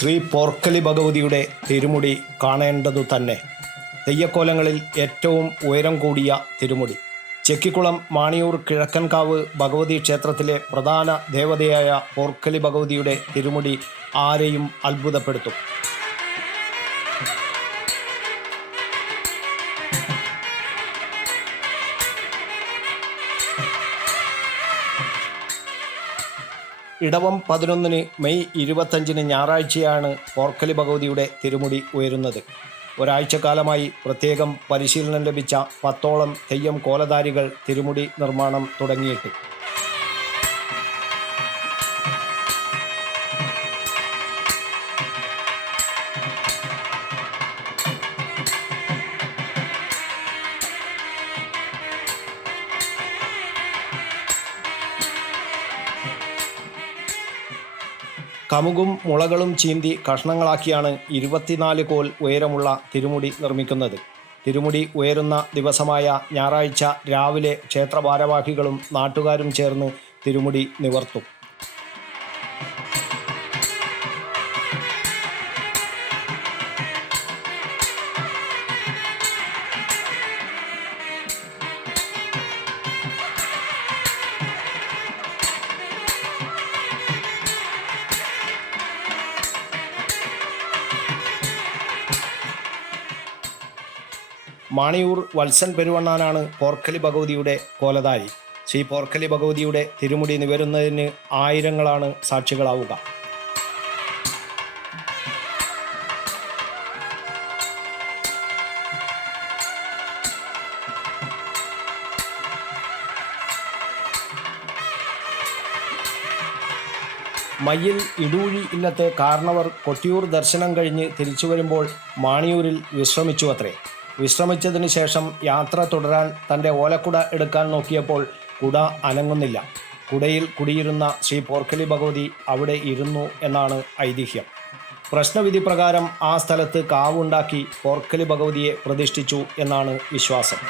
ശ്രീ പോർക്കലി ഭഗവതിയുടെ തിരുമുടി കാണേണ്ടതു തന്നെ. തെയ്യക്കോലങ്ങളിൽ ഏറ്റവും ഉയരം കൂടിയ തിരുമുടി. ചെക്കിക്കുളം മാണിയൂർ കിഴക്കൻകാവ് ഭഗവതി ക്ഷേത്രത്തിലെ പ്രധാന ദേവതയായ പോർക്കലി ഭഗവതിയുടെ തിരുമുടി ആരെയും അത്ഭുതപ്പെടുത്തും. ഇടവം പതിനൊന്നിന് മെയ് ഇരുപത്തഞ്ചിന് ഞായറാഴ്ചയാണ് പോർക്കലി ഭഗവതിയുടെ തിരുമുടി ഉയരുന്നത്. ഒരാഴ്ചക്കാലമായി പ്രത്യേകം പരിശീലനം ലഭിച്ച പത്തോളം തെയ്യം കോലധാരികൾ തിരുമുടി നിർമ്മാണം തുടങ്ങിയിട്ട്. കമുകും മുളകളും ചീന്തി കഷ്ണങ്ങളാക്കിയാണ് ഇരുപത്തിനാല് കോൽ ഉയരമുള്ള തിരുമുടി നിർമ്മിക്കുന്നത്. തിരുമുടി ഉയരുന്ന ദിവസമായ ഞായറാഴ്ച രാവിലെ ക്ഷേത്ര ഭാരവാഹികളും നാട്ടുകാരും ചേർന്ന് തിരുമുടി നിവർത്തും. മാണിയൂർ വത്സൻ പെരുവണ്ണാനാണ് പോർക്കലി ഭഗവതിയുടെ കോലതായി ശ്രീ പോർക്കലി ഭഗവതിയുടെ തിരുമുടി നിവരുന്നതിന് ആയിരങ്ങളാണ് സാക്ഷികളാവുക. മയ്യിൽ ഇടൂഴി ഇല്ലത്തെ കാരണവർ കൊട്ടിയൂർ ദർശനം കഴിഞ്ഞ് തിരിച്ചു വരുമ്പോൾ മാണിയൂരിൽ വിശ്രമിച്ചു അത്രേ. വിശ്രമിച്ചതിന് ശേഷം യാത്ര തുടരാൻ തന്റെ ഓലക്കുട എടുക്കാൻ നോക്കിയപ്പോൾ കുട അനങ്ങുന്നില്ല. കുടയിൽ കുടിയിരുന്ന ശ്രീ പോർക്കലി ഭഗവതി അവിടെ ഇരുന്നു എന്നാണ് ഐതിഹ്യം. പ്രശ്നവിധി പ്രകാരം ആ സ്ഥലത്ത് കാവുണ്ടാക്കി പോർക്കലി ഭഗവതിയെ പ്രതിഷ്ഠിച്ചു എന്നാണ് വിശ്വാസം.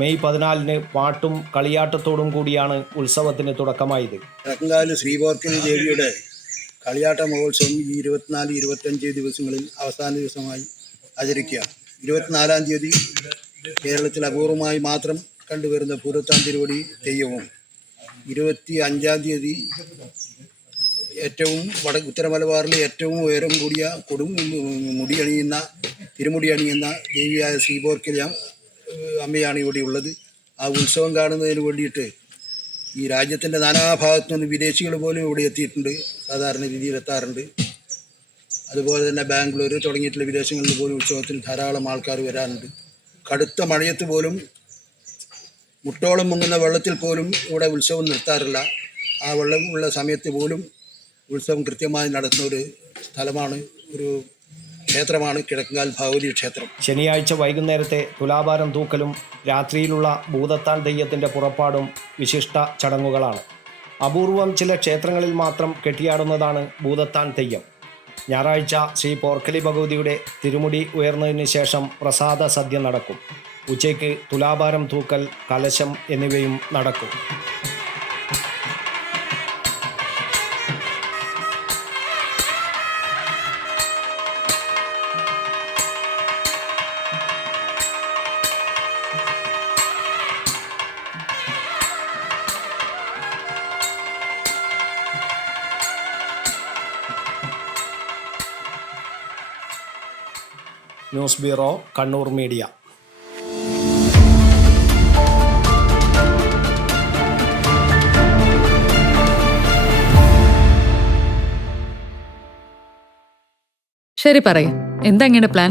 മെയ് പതിനാലിന് പാട്ടും കളിയാട്ടത്തോടും കൂടിയാണ് ഉത്സവത്തിന് തുടക്കമായത്. കിഴക്കങ്കാൽ ശ്രീപോർക്കലി ദേവിയുടെ കളിയാട്ട മഹോത്സവം ഈ ഇരുപത്തിനാല് ഇരുപത്തഞ്ച് ദിവസങ്ങളിൽ അവസാന ദിവസമായി ആചരിക്കുക. ഇരുപത്തിനാലാം തീയതി കേരളത്തിൽ അപൂർവമായി മാത്രം കണ്ടുവരുന്ന പൂരത്താം തിരുവടി തെയ്യവും. ഇരുപത്തി അഞ്ചാം തീയതി ഏറ്റവും വട ഉത്തര മലബാറിലെ ഏറ്റവും ഉയരം കൂടിയ കൊടും മുടി അണിയുന്ന തിരുമുടി അണിയുന്ന ദേവിയായ ശ്രീപോർക്കലി അമ്മയാണ് ഇവിടെ ഉള്ളത്. ആ ഉത്സവം കാണുന്നതിന് വേണ്ടിയിട്ട് ഈ രാജ്യത്തിന്റെ നാനാഭാഗത്തു നിന്ന് വിദേശികൾ പോലും ഇവിടെ എത്തിയിട്ടുണ്ട്. സാധാരണ രീതിയിൽ എത്താറുണ്ട്. അതുപോലെ തന്നെ ബാംഗ്ലൂർ തുടങ്ങിയിട്ടുള്ള വിദേശങ്ങളിൽ പോലും ഉത്സവത്തിന് ധാരാളം ആൾക്കാർ വരാറുണ്ട്. കടുത്ത മഴയത്ത് പോലും മുട്ടോളം മുങ്ങുന്ന വെള്ളത്തിൽ പോലും ഇവിടെ ഉത്സവം നിർത്താറില്ല. ആ വെള്ളം ഉള്ള സമയത്ത് പോലും ഉത്സവം കൃത്യമായി നടത്തുന്ന ഒരു സ്ഥലമാണ്. ഒരു ക്ഷേത്രമാണ് കിഴക്കുകാൽ ഭാഗവതി ക്ഷേത്രം. ശനിയാഴ്ച വൈകുന്നേരത്തെ തുലാഭാരം തൂക്കലും രാത്രിയിലുള്ള ഭൂതത്താൻ തെയ്യത്തിന്റെ പുറപ്പാടും വിശിഷ്ട ചടങ്ങുകളാണ്. അപൂർവം ചില ക്ഷേത്രങ്ങളിൽ മാത്രം കെട്ടിയാടുന്നതാണ് ഭൂതത്താൻ തെയ്യം. ഞായറാഴ്ച ശ്രീ പോർക്കലി ഭഗവതിയുടെ തിരുമുടി ഉയർന്നതിന് ശേഷം പ്രസാദ സദ്യ നടക്കും. ഉച്ചയ്ക്ക് തുലാഭാരം തൂക്കൽ കലശം എന്നിവയും നടക്കും. News bureau Kannur media. ശരി പറയും. എന്താ ഇങ്ങനെ പ്ലാൻ?